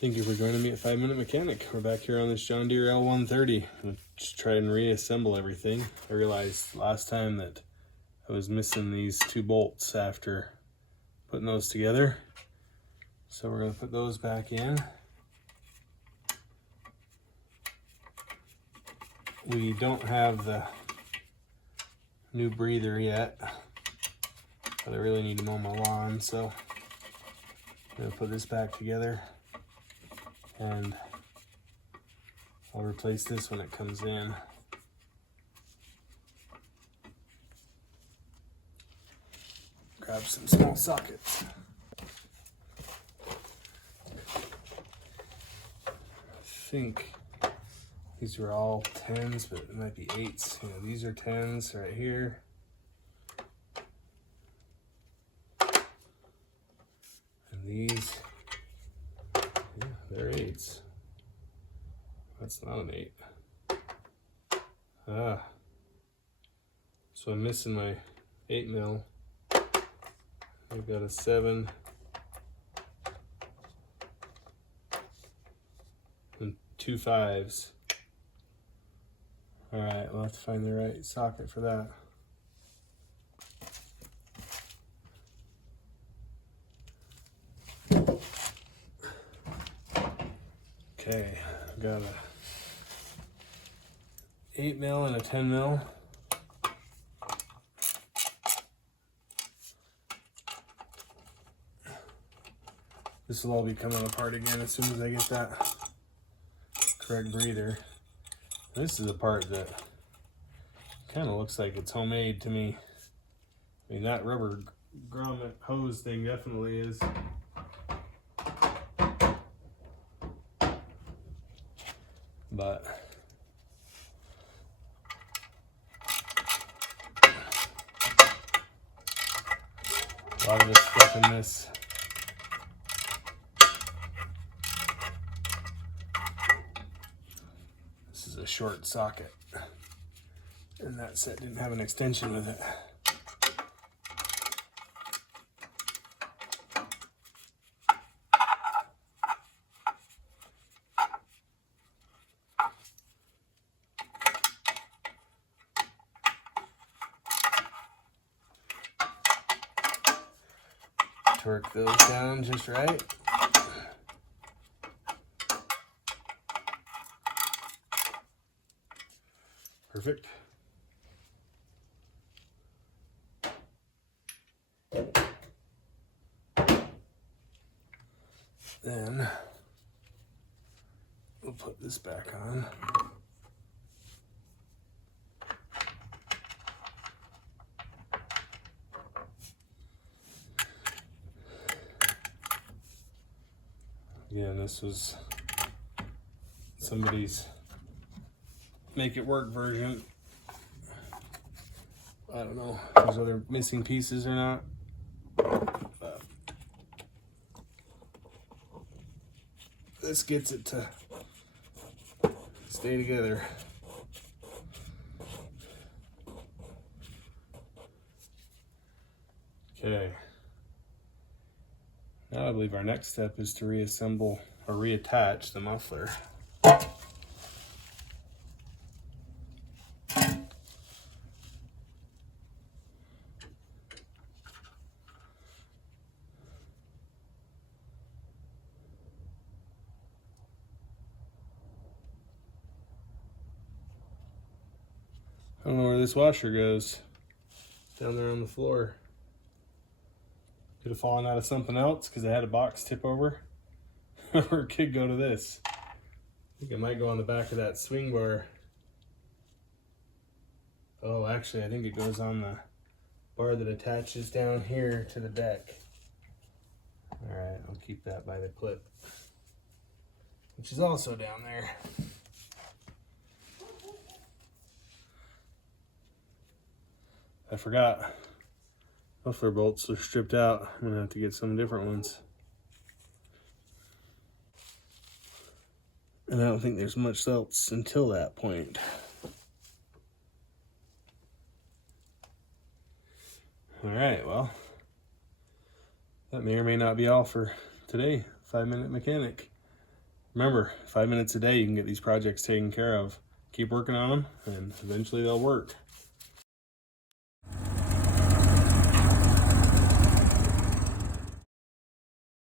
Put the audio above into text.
Thank you for joining me at 5 Minute Mechanic. We're back here on this John Deere L130. I'm just trying to reassemble everything. I realized last time that I was missing these two bolts after putting those together. So we're going to put those back in. We don't have the new breather yet, but I really need to mow my lawn, so I'm going to put this back together. And I'll replace this when it comes in. Grab some small sockets. I think these are all 10s, but it might be 8s. You know, these are 10s right here. And these, yeah, they're 8s. That's not an 8. So I'm missing my 8 mil. I've got a 7 and 2 5s. All right, we'll have to find the right socket for that. Okay, I've got a 8 mil and a 10 mil. This will all be coming apart again as soon as I get that correct breather. This is a part that kind of looks like it's homemade to me. I mean, that rubber grommet hose thing definitely is. But a lot of this stuff in this is a short socket, and that set didn't have an extension with it. Torque those down just right. Perfect. Then we'll put this back on. Again, this was somebody's make it work version. I don't know if there's other missing pieces or not, but this gets it to stay together. Okay. Now I believe our next step is to reassemble or reattach the muffler. I don't know where this washer goes. Down there on the floor. Could have fallen out of something else because I had a box tip over. Or it could go to this. I think it might go on the back of that swing bar. Oh, actually, I think it goes on the bar that attaches down here to the deck. All right, I'll keep that by the clip, which is also down there. I forgot. Muffler bolts are stripped out. I'm gonna have to get some different ones. And I don't think there's much else until that point. All right, well, that may or may not be all for today. 5 Minute Mechanic. Remember, 5 minutes a day, you can get these projects taken care of. Keep working on them, and eventually they'll work.